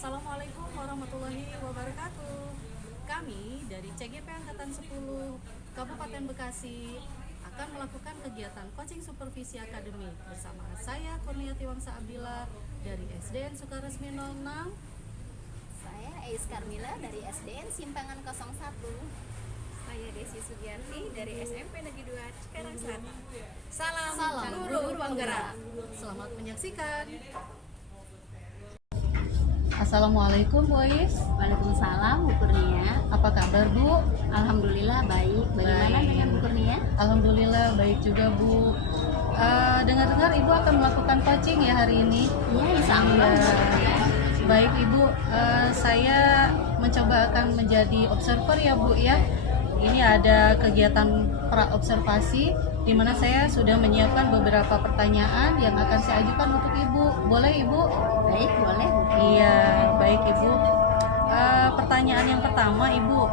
Assalamualaikum warahmatullahi wabarakatuh. Kami dari CGP Angkatan 10 Kabupaten Bekasi akan melakukan kegiatan coaching supervisi akademik bersama saya Kurniati Wangsa Abdillah dari SDN Sukaresmi 06. Saya Ais Karmila dari SDN Simpangan 01. Saya Desi Sugiarti dari SMP Negeri 2 Cikarang Selatan. Salam Guru penggerak. Selamat menyaksikan. Assalamualaikum Bu Ais. Waalaikumsalam Bu Kurnia. Apa kabar Bu? Alhamdulillah baik. Bagaimana Baik. dengan Bu Kurnia? Alhamdulillah baik juga Bu. Dengar-dengar Ibu akan melakukan coaching ya hari ini? Iya, insya Allah. Iya. Baik Ibu, saya mencoba akan menjadi observer ya Bu ya. Ini ada kegiatan pra-observasi di mana saya sudah menyiapkan beberapa pertanyaan yang akan saya ajukan untuk Ibu. Boleh Ibu? Baik, boleh Bu. Iya, baik Ibu. Pertanyaan yang pertama Ibu,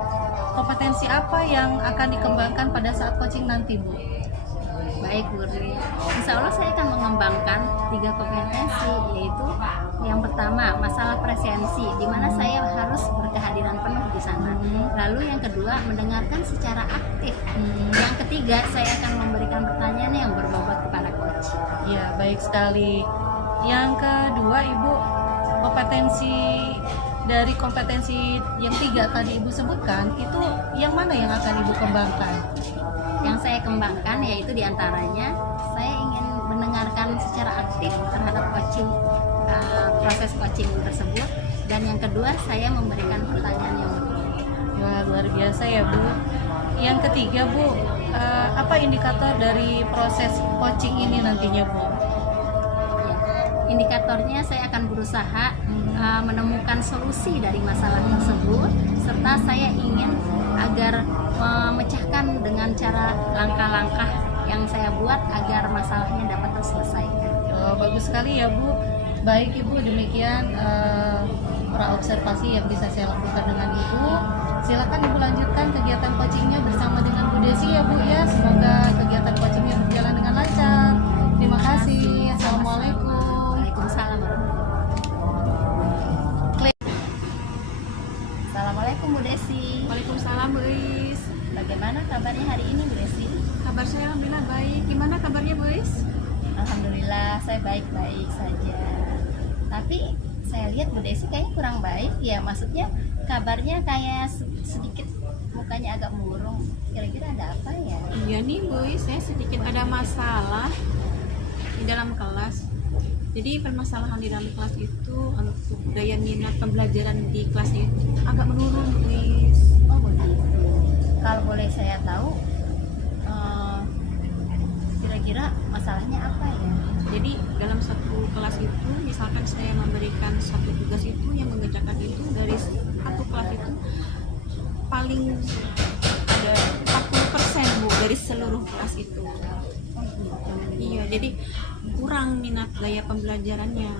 kompetensi apa yang akan dikembangkan pada saat coaching nanti Bu? Baik Bu Kurnia. Insya Allah saya akan mengembangkan 3 kompetensi, yaitu yang pertama masalah presensi, di mana saya harus berkehadiran penuh di sana. Lalu yang kedua mendengarkan secara aktif. Yang ketiga saya akan memberikan pertanyaan yang berbobot kepada coach. Ya, baik sekali. Yang kedua, Ibu, kompetensi yang 3 tadi Ibu sebutkan, itu yang mana yang akan Ibu kembangkan? Yang saya kembangkan yaitu diantaranya saya ingin mendengarkan secara aktif terhadap proses coaching tersebut, dan yang kedua saya memberikan pertanyaan yang berbobot. Wah, luar biasa ya Bu. Yang ketiga Bu, apa indikator dari proses coaching ini nantinya Bu? Ya, indikatornya saya akan berusaha menemukan solusi dari masalah tersebut, serta saya ingin agar memecahkan dengan cara langkah-langkah yang saya buat agar masalahnya dapat terselesaikan. Oh, bagus sekali ya Bu. Baik Ibu, demikian pra-observasi yang bisa saya lakukan dengan Ibu. Silakan Ibu lanjutkan kegiatan coachingnya bersama dengan Bu Desi ya Bu ya. Semoga kegiatan coachingnya berjalan dengan lancar. Terima kasih. Assalamualaikum. Waalaikumsalam warahmatullahi. Assalamualaikum Bu Desi. Waalaikumsalam Bu Is. Bagaimana kabarnya hari ini Bu Desi? Kabar saya alhamdulillah baik. Gimana kabarnya Bu Is? Alhamdulillah saya baik-baik saja. Tapi saya lihat Bu Desi kayaknya kurang baik ya. Maksudnya kabarnya kayak sedikit mukanya agak murung. Kira-kira ada apa ya? Iya nih Bu Is, saya sedikit ada masalah di dalam kelas. Jadi permasalahan di dalam kelas itu untuk daya minat pembelajaran di kelasnya itu agak menurun Bu Is. Oh begitu. Kalau boleh saya tahu, kira-kira masalahnya apa ya? Jadi dalam satu kelas itu, misalkan saya memberikan satu tugas itu yang mengerjakan itu dari satu kelas itu paling ada 40% Bu dari seluruh kelas itu. Oh gitu. Iya, jadi kurang minat gaya pembelajarannya.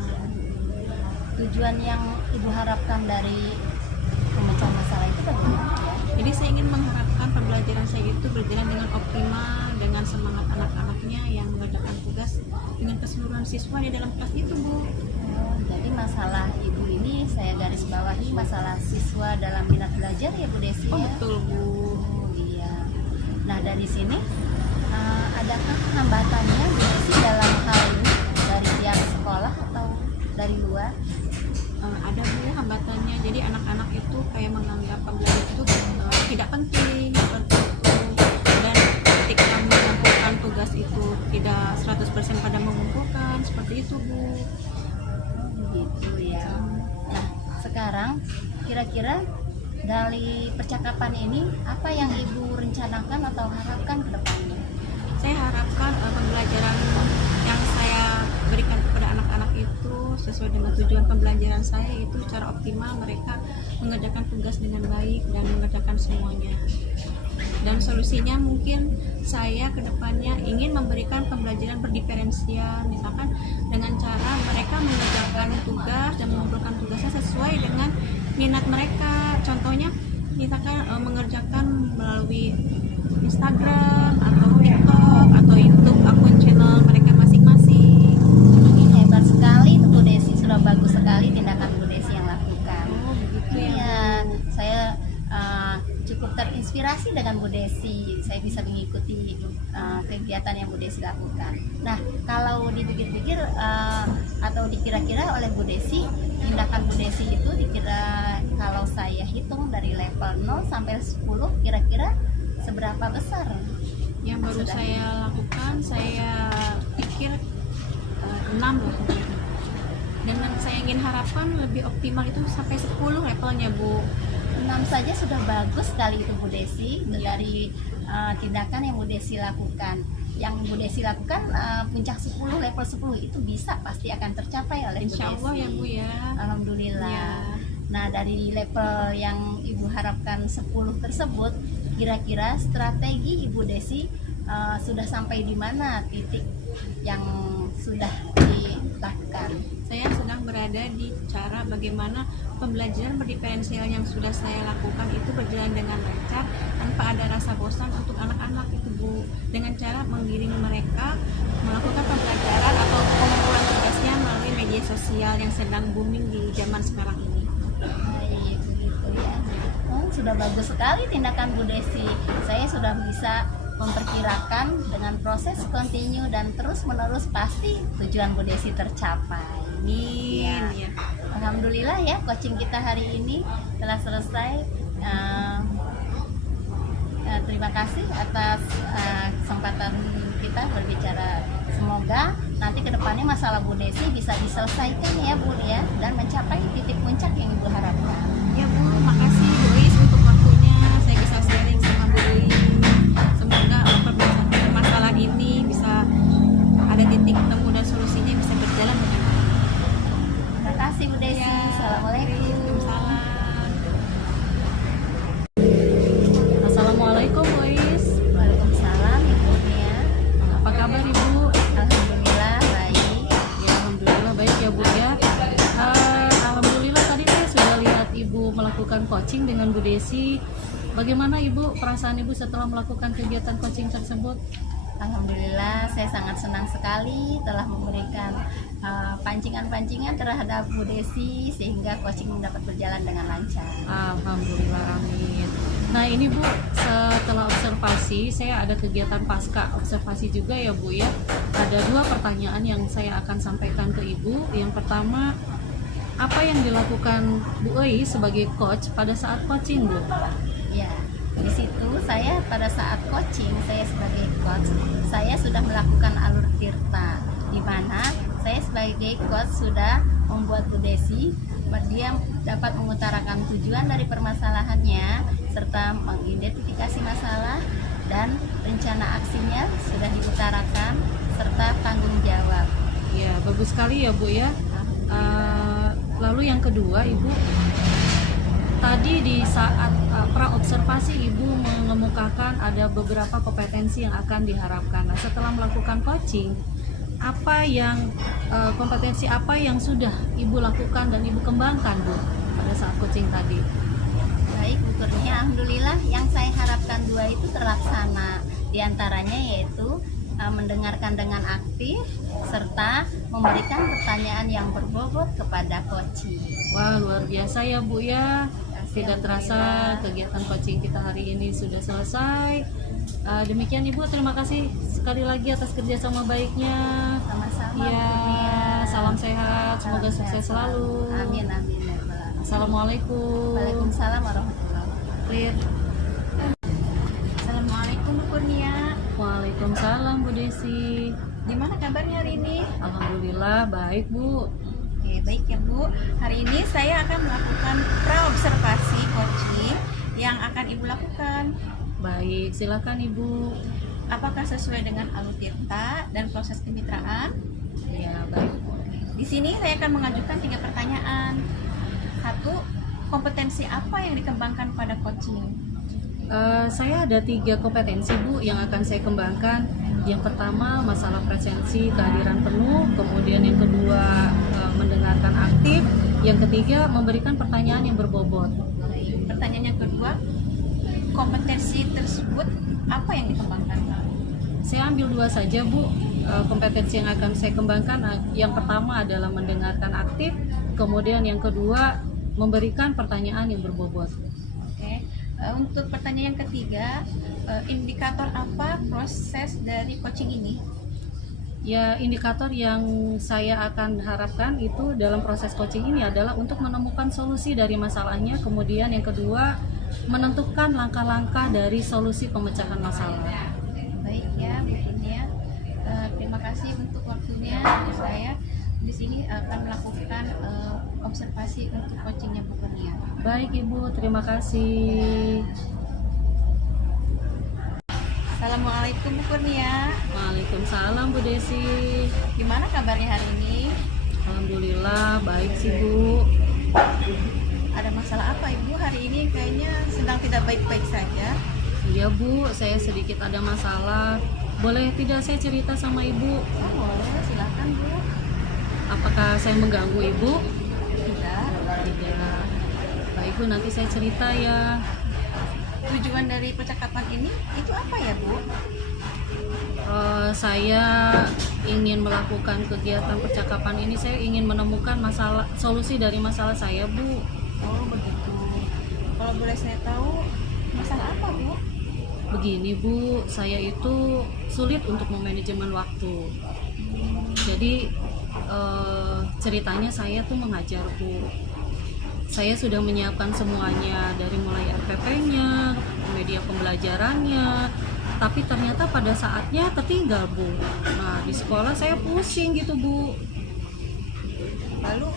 Tujuan yang Ibu harapkan dari pemecahan masalah itu bagaimana ya? Jadi saya ingin mengharapkan pembelajaran saya itu berjalan dengan optimal, dengan semangat anak-anaknya yang mengerjakan tugas dengan keseluruhan siswa di dalam kelas itu Bu. Jadi masalah Ibu ini saya garis bawahi masalah siswa dalam minat belajar ya Bu Desi Oh ya? betul Bu. Oh iya. Nah dari sini adakah hambatannya Bu Desi dalam hal ini dari pihak sekolah atau dari luar? Ada Bu hambatannya, jadi anak-anak itu kayak menganggap pembelajaran itu tidak penting seperti itu, dan ketika mengumpulkan tugas itu tidak 100% pada mengumpulkan seperti itu Bu. Begitu ya. Nah sekarang kira-kira dari percakapan ini apa yang Ibu rencanakan atau harapkan ke depannya? Saya harapkan pembelajaran yang saya berikan kepada anak-anak itu sesuai dengan tujuan pembelajaran saya, itu secara optimal mereka mengerjakan tugas dengan baik dan mengerjakan semuanya. Dan solusinya mungkin saya kedepannya ingin memberikan pembelajaran berdiferensial, misalkan dengan cara mereka mengerjakan tugas dan mengumpulkan tugasnya sesuai dengan minat mereka. Contohnya misalkan mengerjakan melalui Instagram atau TikTok atau YouTube akun channel mereka masing-masing. Hebat sekali tuh Bu Desi, sudah bagus sekali tindakan Bu Desi yang lakukan. dengan Bu Desi, saya bisa mengikuti kegiatan yang Bu Desi lakukan. Nah, kalau dipikir-pikir atau dikira-kira oleh Bu Desi, tindakan Bu Desi itu dikira kalau saya hitung dari level 0 sampai 10, kira-kira seberapa besar? Yang baru Sudah. saya lakukan, saya pikir 6 lah. Dan yang saya ingin harapkan lebih optimal itu sampai 10 levelnya, Bu. 6 saja sudah bagus sekali itu Bu Desi, itu dari tindakan yang Bu Desi lakukan. Yang Bu Desi lakukan puncak 10, level 10 itu bisa pasti akan tercapai oleh Bu Desi. Insya Allah ya, Bu ya. Alhamdulillah. Ya. Nah, dari level yang Ibu harapkan 10 tersebut, kira-kira strategi Ibu Desi sudah sampai di mana titik yang sudah dilakukan? Saya sedang berada di cara bagaimana pembelajaran berdiferensial yang sudah saya lakukan itu berjalan dengan lancar tanpa ada rasa bosan untuk anak-anak itu, Bu. Dengan cara mengiringi mereka melakukan pembelajaran atau pengumpulan tugasnya melalui media sosial yang sedang booming di zaman sekarang ini. Baik, begitu ya. Sudah bagus sekali tindakan Bu Desi. Saya sudah bisa memperkirakan dengan proses kontinu dan terus menerus pasti tujuan Bu Desi tercapai. Amin. Ya. Ya. Alhamdulillah ya, coaching kita hari ini telah selesai. Terima kasih atas kesempatan kita berbicara. Semoga nanti kedepannya masalah Bu Desi bisa diselesaikan ya Bu ya, dan mencapai titik puncak yang Ibu harapkan. Ya, Bu, makasih Bu Is untuk waktunya. Saya bisa sharing sama Bu Is. Semoga permasalahan ini bisa ada titik temu dan solusinya bisa berjalan dengan baik. Terima kasih Bu Desi. Ya, Assalamualaikum. Waalaikumsalam. Assalamualaikum Bu Is. Waalaikumsalam Ibu Nia. Apa kabar Ibu? Alhamdulillah baik. Ya, alhamdulillah baik ya Bu ya. Alhamdulillah tadi saya sudah lihat Ibu melakukan coaching dengan Bu Desi. Bagaimana Ibu perasaan Ibu setelah melakukan kegiatan coaching tersebut? Alhamdulillah saya sangat senang sekali telah memberikan pancingan-pancingan terhadap Bu Desi sehingga coaching dapat berjalan dengan lancar. Alhamdulillah, amin. Nah ini Bu, setelah observasi saya ada kegiatan pasca observasi juga ya Bu ya. Ada 2 pertanyaan yang saya akan sampaikan ke Ibu. Yang pertama, apa yang dilakukan Bu Ei sebagai coach pada saat coaching Bu? Ya, di situ saya pada saat coaching, saya sebagai coach, saya sudah melakukan alur tirta, di mana saya sebagai coach sudah membuat Bu Desi, dia dapat mengutarakan tujuan dari permasalahannya, serta mengidentifikasi masalah, dan rencana aksinya sudah diutarakan, serta tanggung jawab. Ya, bagus sekali ya Bu ya. Lalu yang kedua Ibu, tadi di saat pra-observasi Ibu mengemukakan ada beberapa kompetensi yang akan diharapkan. Nah, setelah melakukan coaching, apa yang kompetensi apa yang sudah Ibu lakukan dan Ibu kembangkan Bu pada saat coaching tadi? Baik Bu Kurnia, alhamdulillah yang saya harapkan 2 itu terlaksana. Di antaranya yaitu mendengarkan dengan aktif serta memberikan pertanyaan yang berbobot kepada coaching. Wah, luar biasa ya Bu ya. Tidak terasa Alhamdulillah. kegiatan coaching kita hari ini sudah selesai. Demikian Ibu, terima kasih sekali lagi atas kerjasama baiknya. Sama-sama Bu Ya, Kurnia. salam sehat, semoga Salam sukses sehat selalu. Amin amin ya Rabbal Alamin. Assalamualaikum. Waalaikumsalam warahmatullahi wabarakatuh. Clear. Assalamualaikum Bu Kurnia. Waalaikumsalam Bu Desi. Gimana kabarnya hari ini? Alhamdulillah baik Bu. Oke, baik ya Bu. Hari ini saya akan melakukan pra-observasi coaching yang akan Ibu lakukan. Baik, silakan Ibu. Apakah sesuai dengan alur tirta dan proses kemitraan? Ya, baik. Di sini saya akan mengajukan 3 pertanyaan. 1, kompetensi apa yang dikembangkan pada coaching? Saya ada 3 kompetensi Bu yang akan saya kembangkan. Yang pertama masalah presensi, kehadiran penuh. Kemudian yang kedua mendengarkan aktif. Yang ketiga memberikan pertanyaan yang berbobot. Baik. Pertanyaan yang kedua, kompetensi tersebut apa yang dikembangkan? Saya ambil 2 saja Bu. Kompetensi yang akan saya kembangkan, yang pertama adalah mendengarkan aktif. Kemudian yang kedua memberikan pertanyaan yang berbobot. Oke. Untuk pertanyaan yang ketiga, indikator apa proses dari coaching ini? Ya, indikator yang saya akan harapkan itu dalam proses coaching ini adalah untuk menemukan solusi dari masalahnya, kemudian yang kedua menentukan langkah-langkah dari solusi pemecahan masalah. Baik ya, Bu Kurnia. Terima kasih untuk waktunya. Saya di sini akan melakukan observasi untuk coachingnya Bu Kurnia. Baik Ibu, terima kasih. Assalamualaikum Bu Kurnia. Waalaikumsalam Bu Desi. Gimana kabarnya hari ini? Alhamdulillah baik sih Bu. Ada masalah apa Ibu hari ini? Kayaknya sedang tidak baik-baik saja. Iya Bu, saya sedikit ada masalah. Boleh tidak saya cerita sama Ibu? Oh, boleh, silakan Bu. Apakah saya mengganggu Ibu? Tidak. Tidak. Baik Bu, nanti saya cerita ya. Tujuan dari percakapan ini itu apa ya Bu? Saya ingin melakukan kegiatan percakapan ini. Saya ingin menemukan solusi dari masalah saya Bu. Oh begitu. Kalau boleh saya tahu masalah apa Bu? Begini Bu, saya itu sulit untuk memanajemen waktu. Jadi ceritanya saya tuh mengajar Bu. Saya sudah menyiapkan semuanya dari mulai RPP-nya, media pembelajarannya, tapi ternyata pada saatnya tertinggal Bu. Nah di sekolah saya pusing gitu Bu. Lalu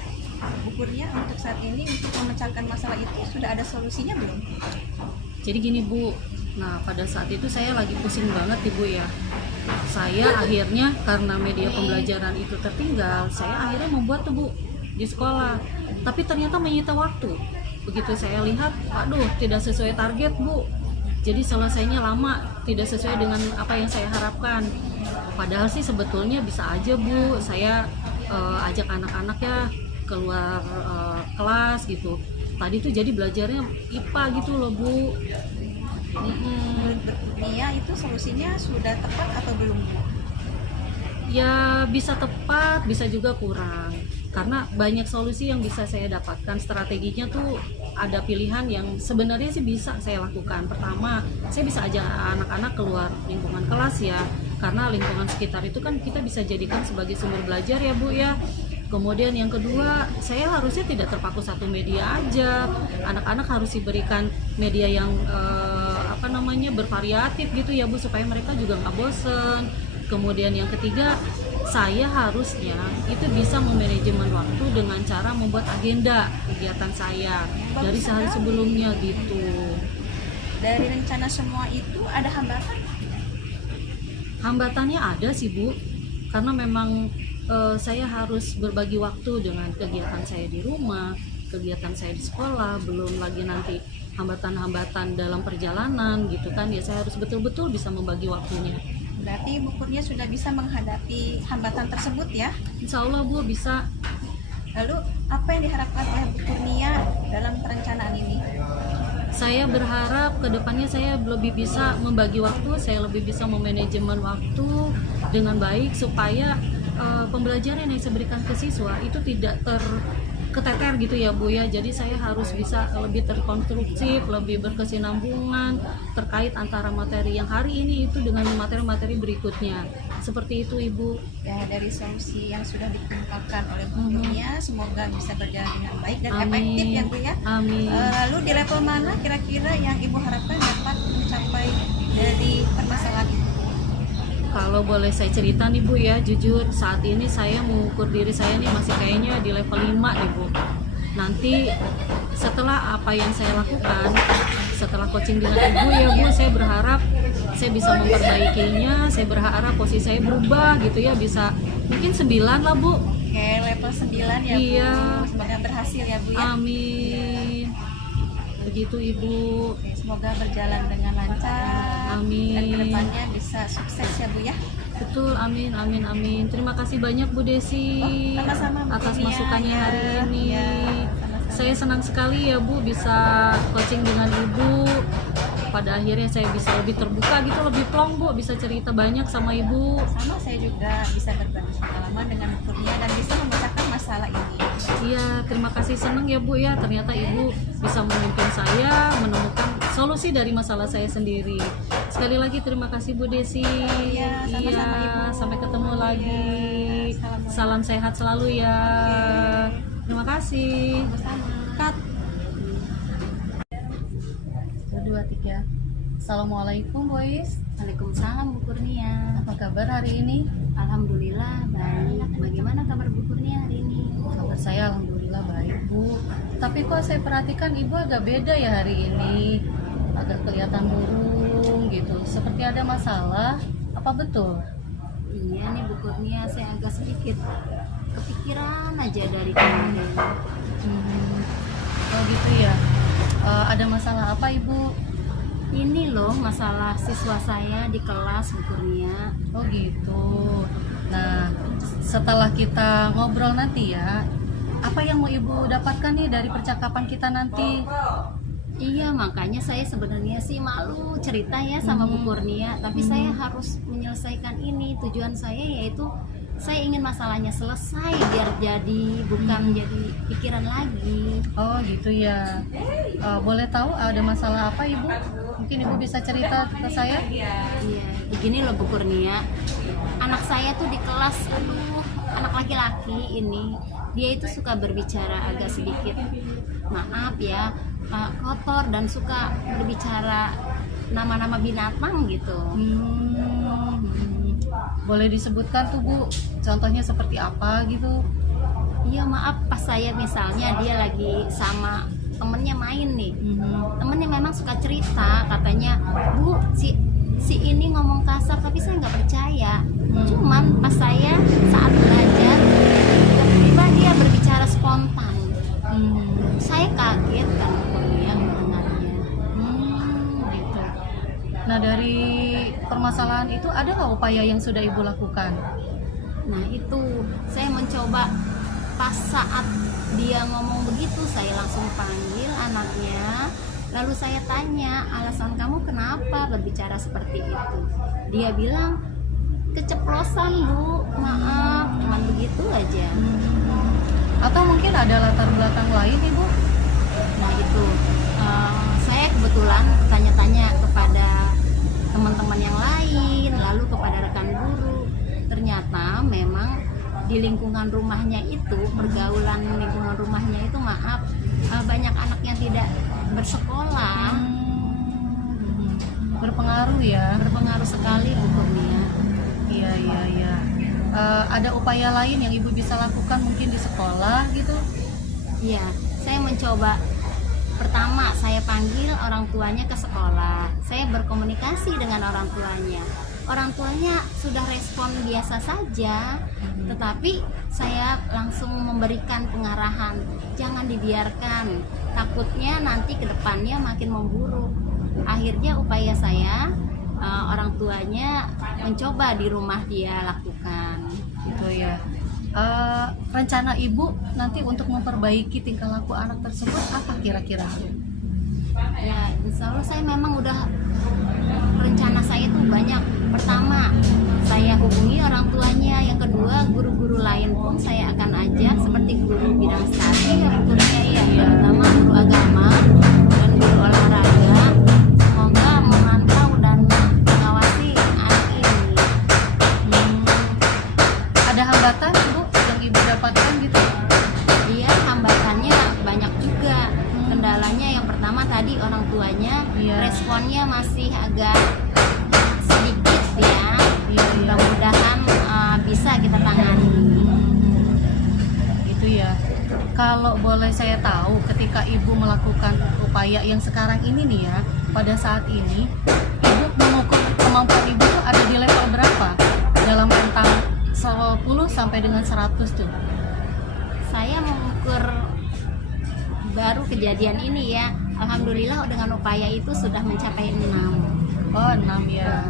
Bu Kurnia untuk saat ini untuk memecahkan masalah itu sudah ada solusinya belum? Jadi gini Bu, nah pada saat itu saya lagi pusing banget Ibu ya. Saya akhirnya karena media pembelajaran itu tertinggal, saya akhirnya membuat tuh Bu di sekolah. Tapi ternyata menyita waktu. Begitu saya lihat, aduh tidak sesuai target Bu. Jadi selesainya lama, tidak sesuai dengan apa yang saya harapkan. Padahal sih sebetulnya bisa aja Bu, saya ajak anak-anak ya keluar kelas gitu. Tadi tuh jadi belajarnya IPA gitu loh Bu. Menurut Bu Kurnia itu solusinya sudah tepat atau belum Bu? Ya bisa tepat, bisa juga kurang. Karena banyak solusi yang bisa saya dapatkan. Strateginya tuh ada pilihan yang sebenarnya sih bisa saya lakukan. Pertama, saya bisa ajak anak-anak keluar lingkungan kelas ya. Karena lingkungan sekitar itu kan kita bisa jadikan sebagai sumber belajar ya Bu ya. Kemudian yang kedua, saya harusnya tidak terpaku satu media aja. Anak-anak harus diberikan media yang bervariatif gitu ya Bu, supaya mereka juga nggak bosen. Kemudian yang ketiga, saya harusnya itu bisa memanajemen waktu dengan cara membuat agenda kegiatan saya dari sehari sebelumnya gitu. Dari rencana semua itu ada hambatan? Hambatannya ada sih Bu, karena memang saya harus berbagi waktu dengan kegiatan saya di rumah, kegiatan saya di sekolah, belum lagi nanti hambatan-hambatan dalam perjalanan gitu kan ya. Saya harus betul-betul bisa membagi waktunya. Berarti Bu Kurnia sudah bisa menghadapi hambatan tersebut ya? Insya Allah Bu bisa. Lalu apa yang diharapkan oleh Bu Kurnia dalam perencanaan ini? Saya berharap kedepannya saya lebih bisa membagi waktu, saya lebih bisa memanajemen waktu dengan baik supaya pembelajaran yang saya berikan ke siswa itu tidak keteter gitu ya Bu ya. Jadi saya harus bisa lebih terkonstruktif, lebih berkesinambungan terkait antara materi yang hari ini itu dengan materi-materi berikutnya. Seperti itu Ibu. Ya, dari solusi yang sudah dikemukakan oleh Bu Kurnia, semoga bisa berjalan dengan baik dan Amin. efektif ya Bu ya. Amin. Lalu di level mana kira-kira yang Ibu harapkan dapat mencapai dari permasalahan itu? Kalau boleh saya cerita nih Bu ya, jujur saat ini saya mengukur diri saya nih masih kayaknya di level 5 nih Bu. Nanti setelah apa yang saya lakukan, setelah coaching dengan Ibu ya Bu, saya berharap saya bisa memperbaikinya, saya berharap posisi saya berubah gitu ya, bisa mungkin 9 lah Bu. Oke, level 9 ya Iya. Bu. Semoga berhasil ya Bu ya. Amin. Begitu Ibu. Oke, semoga berjalan dengan lancar. Amin. Dan kedepannya bisa sukses ya Bu ya. Betul, amin, amin, amin. Terima kasih banyak Bu Desi Sama-sama Bu atas Kurnia, masukannya ya. hari ini. Ya, sama-sama. Saya senang sekali ya Bu bisa coaching dengan Ibu. Pada akhirnya saya bisa lebih terbuka gitu, lebih plong Bu, bisa cerita banyak sama Ibu. Sama saya juga bisa berbagi pengalaman dengan Bu Kurnia dan bisa memecahkan masalah ini. Iya, terima kasih, senang ya Bu ya. Ternyata Ibu bisa memimpin saya menemukan solusi dari masalah saya sendiri. Sekali lagi terima kasih Bu Desi. Iya, sama-sama, Ibu. Sampai ketemu lagi. Iya, Salam sehat selalu ya. Terima kasih. Cut. 2, 3. Assalamualaikum boys. Waalaikumsalam Bu Kurnia. Apa kabar hari ini? Alhamdulillah baik. Bagaimana kabar Bu Kurnia hari ini? Kabar saya alhamdulillah baik Bu. Tapi kok saya perhatikan Ibu agak beda ya hari ini. Agak kelihatan murung gitu. Seperti ada masalah. Apa betul? Iya nih Bu Kurnia, saya agak sedikit kepikiran aja dari kemarin. Oh gitu ya. Ada masalah apa Ibu? Ini loh masalah siswa saya di kelas Bu Kurnia. Oh gitu. Nah, setelah kita ngobrol nanti ya, apa yang mau Ibu dapatkan nih dari percakapan kita nanti? Iya, makanya saya sebenarnya sih malu cerita ya sama Bu Kurnia, tapi saya harus menyelesaikan ini. Tujuan saya yaitu saya ingin masalahnya selesai biar jadi bukan jadi pikiran lagi. Oh gitu ya. Boleh tahu ada masalah apa Ibu? Mungkin Ibu bisa cerita ke saya? Iya, begini loh Bu Kurnia. Anak saya tuh di kelas, aduh, anak laki-laki ini, dia itu suka berbicara agak sedikit, maaf ya, kotor dan suka berbicara nama-nama binatang gitu. Boleh disebutkan tuh Bu, contohnya seperti apa gitu? Iya maaf, pas saya misalnya dia lagi sama temennya main nih, temennya memang suka cerita, katanya Bu si ini ngomong kasar tapi saya nggak percaya. Cuman pas saya saat belajar tiba-tiba dia berbicara spontan. Saya kaget kan yang mendengarnya. Gitu. Nah dari permasalahan itu ada nggak upaya yang sudah Ibu lakukan? Nah itu saya mencoba, pas saat dia ngomong begitu saya langsung panggil anaknya, lalu saya tanya alasan kamu kenapa berbicara seperti itu. Dia bilang keceplosan Bu, maaf, cuman begitu aja. Atau mungkin ada latar belakang lain Ibu? Nah itu saya kebetulan tanya-tanya kepada teman-teman yang lain, lalu kepada rekan guru. Ternyata memang di lingkungan rumahnya itu, pergaulan lingkungan rumahnya itu maaf, banyak anak yang tidak bersekolah. Berpengaruh ya? Berpengaruh sekali Bu Kurnia. Iya. Ada upaya lain yang Ibu bisa lakukan mungkin di sekolah gitu? Iya, saya mencoba. Pertama, saya panggil orang tuanya ke sekolah. Saya berkomunikasi dengan orang tuanya. Orang tuanya sudah respon biasa saja, tetapi saya langsung memberikan pengarahan. Jangan dibiarkan, takutnya nanti ke depannya makin memburuk. Akhirnya upaya saya, orang tuanya mencoba di rumah dia lakukan. Gitu ya. Rencana Ibu nanti untuk memperbaiki tingkah laku anak tersebut apa kira-kira? Ya, insya Allah saya memang udah, rencana saya tuh banyak. Pertama, saya hubungi orang tuanya. Yang kedua, guru-guru lain pun saya akan ajak, seperti guru bidang studi, gurunya ya, terutama guru agama dan guru olahraga. Semoga memantau dan mengawasi anak ini. Ada hambatan Ibu yang Ibu dapatkan gitu? Iya, hambatannya banyak juga. Kendalanya yang pertama tadi orang tuanya, responnya masih agak sedikit ya. Mudah-mudahan bisa kita tangani. Gitu ya. Kalau boleh saya tahu, ketika Ibu melakukan upaya yang sekarang ini nih ya, pada saat ini Ibu mengukur kemampuan Ibu tuh ada di level berapa? Dalam rentang 10 sampai dengan 100 tuh. Saya mengukur baru kejadian ini ya, alhamdulillah dengan upaya itu sudah mencapai 6. Oh 6 ya.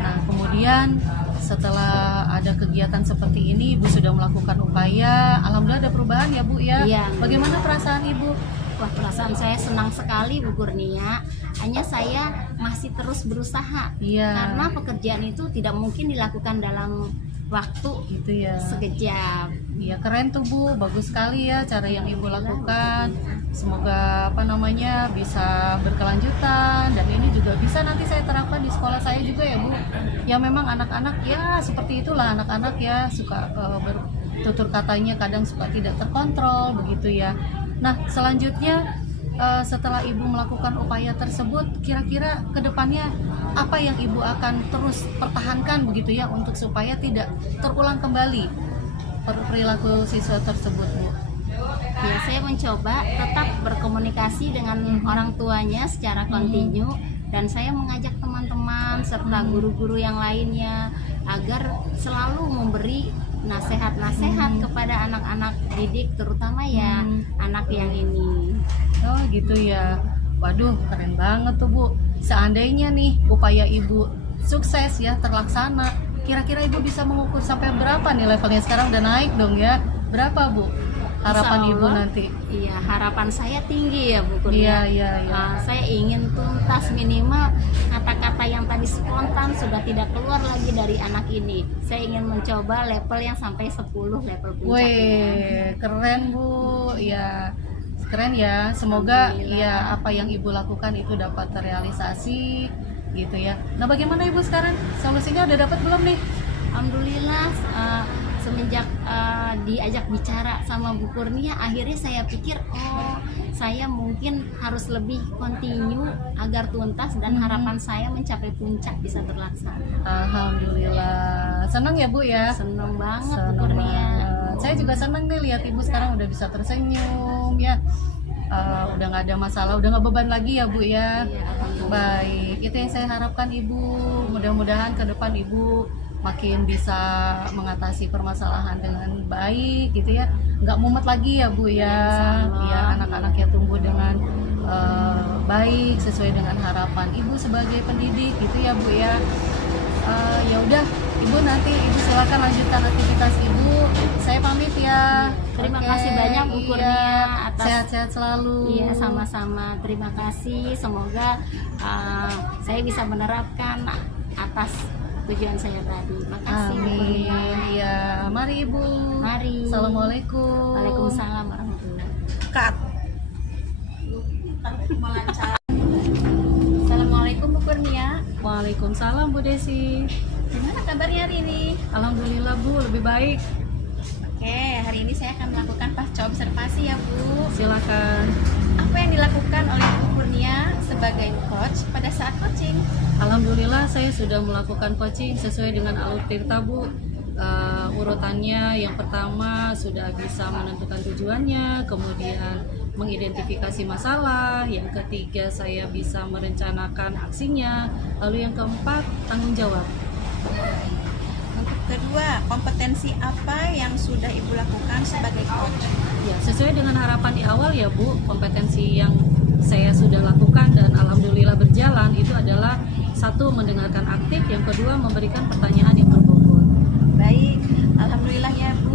Nah kemudian setelah ada kegiatan seperti ini Ibu sudah melakukan upaya, alhamdulillah ada perubahan ya Bu ya. Iya. Bagaimana perasaan Ibu? Wah, perasaan saya senang sekali Bu Kurnia. Hanya saya masih terus berusaha. Iya. Karena pekerjaan itu tidak mungkin dilakukan dalam waktu Gitu ya. sekejap. Iya, keren tuh Bu, bagus sekali ya cara yang Ibu lakukan. Semoga bisa berkelanjutan, dan ini juga bisa nanti saya terapkan di sekolah saya juga ya Bu. Ya memang anak-anak ya seperti itulah, anak-anak ya suka bertutur katanya kadang suka tidak terkontrol begitu ya. Nah, selanjutnya setelah Ibu melakukan upaya tersebut, kira-kira kedepannya apa yang Ibu akan terus pertahankan begitu ya untuk supaya tidak terulang kembali perilaku siswa tersebut Bu? Ya, saya mencoba tetap berkomunikasi dengan orang tuanya secara kontinu, dan saya mengajak teman-teman serta guru-guru yang lainnya agar selalu memberi nasihat-nasihat kepada anak-anak didik, terutama ya anak yang ini. Oh gitu ya. Waduh, keren banget tuh Bu. Seandainya nih upaya Ibu sukses ya, terlaksana, kira-kira Ibu bisa mengukur sampai berapa nih levelnya? Sekarang udah naik dong ya. Berapa Bu harapan Insya Ibu Allah, nanti? Iya, harapan saya tinggi ya Bu Kurnia. Iya. Saya ingin tuntas, minimal kata-kata yang tadi spontan sudah tidak keluar lagi dari anak ini. Saya ingin mencoba level yang sampai 10 level puncaknya. Wih, keren Bu. Ya, keren ya. Semoga Alhamdulillah. ya apa yang Ibu lakukan itu dapat terrealisasi gitu ya. Nah, bagaimana Ibu sekarang? Solusinya udah dapat belum nih? Alhamdulillah, semenjak diajak bicara sama Bu Kurnia, akhirnya saya pikir, oh saya mungkin harus lebih kontinu agar tuntas dan harapan saya mencapai puncak bisa terlaksana. Alhamdulillah. Senang ya Bu ya? Seneng banget Bu Senang Kurnia. banget. Saya juga senang nih lihat Ibu sekarang udah bisa tersenyum ya. Udah nggak ada masalah, udah nggak beban lagi ya Bu ya. Iya, alhamdulillah. Baik, itu yang saya harapkan Ibu. Mudah-mudahan ke depan Ibu makin bisa mengatasi permasalahan dengan baik gitu ya. Nggak mumet lagi ya Bu ya. Sama. Ya, anak-anaknya tumbuh dengan baik sesuai dengan harapan Ibu sebagai pendidik gitu ya Bu ya. Ya udah Ibu, nanti Ibu silakan lanjutkan aktivitas Ibu. Saya pamit ya. Terima Oke, kasih banyak Bu Kurnia iya. atas. Sehat-sehat selalu. Iya, sama-sama. Terima kasih. Semoga saya bisa menerapkan atas tujuan saya tadi. Makasih Bu Amin. Kurnia. Iya, mari Ibu. Mari. Assalamualaikum. Waalaikumsalam warahmatullahi. Cut. Assalamualaikum Bu Kurnia. Waalaikumsalam Bu Desi. Gimana kabarnya hari ini? Alhamdulillah Bu, lebih baik. Oke, hari ini saya akan melakukan pasca observasi ya Bu. Silakan. Apa yang dilakukan oleh Bu Kurnia sebagai coach pada saat coaching? Alhamdulillah saya sudah melakukan coaching sesuai dengan alur tirta Bu. Urutannya yang pertama sudah bisa menentukan tujuannya, kemudian mengidentifikasi masalah, yang ketiga saya bisa merencanakan aksinya, lalu yang keempat tanggung jawab. Untuk kedua, kompetensi apa yang sudah Ibu lakukan sebagai coach? Ya, sesuai dengan harapan di awal ya Bu, kompetensi yang saya sudah lakukan dan alhamdulillah berjalan itu adalah satu, mendengarkan aktif, yang kedua memberikan pertanyaan yang berbobot. Baik, alhamdulillah ya Bu.